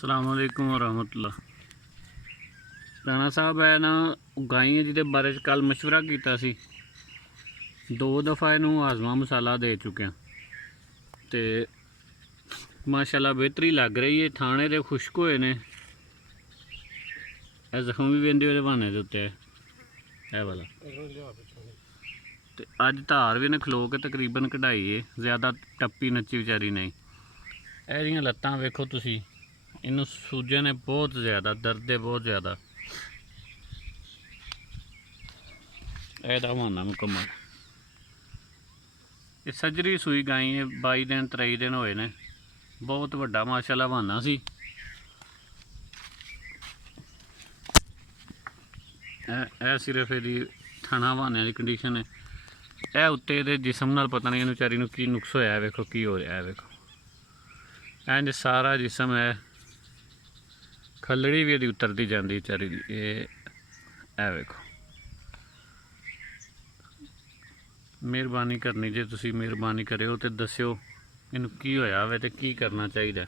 अस्सलामुअलैकुम वरहमतुल्लाह। राणा साहब है ना गाई जिहदे बारे कल मशवरा किया सी, 2 दफ़ा इनू हाजमा मसाला दे चुके हैं तो माशाल्लाह बेहतरी लग रही है। थाने दे खुश्क होए ने, जख्म भी वेंदे ओहदे बहाने दे उत्ते है वाला ते अज धार भी ने खलो के तकरीबन कढ़ाई है, ज़्यादा टप्पी नच्ची बेचारी नहीं। एहदियां लत्तां वेखो तुसी, इनू सूजन है बहुत ज़्यादा, दर्द है बहुत ज़्यादा। एहदा बहाना मुकम्मल। ये सजरी सूई गाई है, 22 दिन 23 दिन होए ने। बहुत वड्डा माशाल्लाह बहाना सी। ए सिर्फ यदी थना बहाने की कंडीशन है। यह उत्ते दे जिसम नाल पता नहीं इन्हू बेचारी नू की नुक्स होया है। वेखो की हो रहा है, वेखो इंज सारा जिसम है, खलड़ी भी यदी उतरती जाती बेचारी दी। ये वेखो, मेहरबानी करनी जे तुसी मेहरबानी करो तो दस्यो इनू की होया वे ते की करना चाहिए।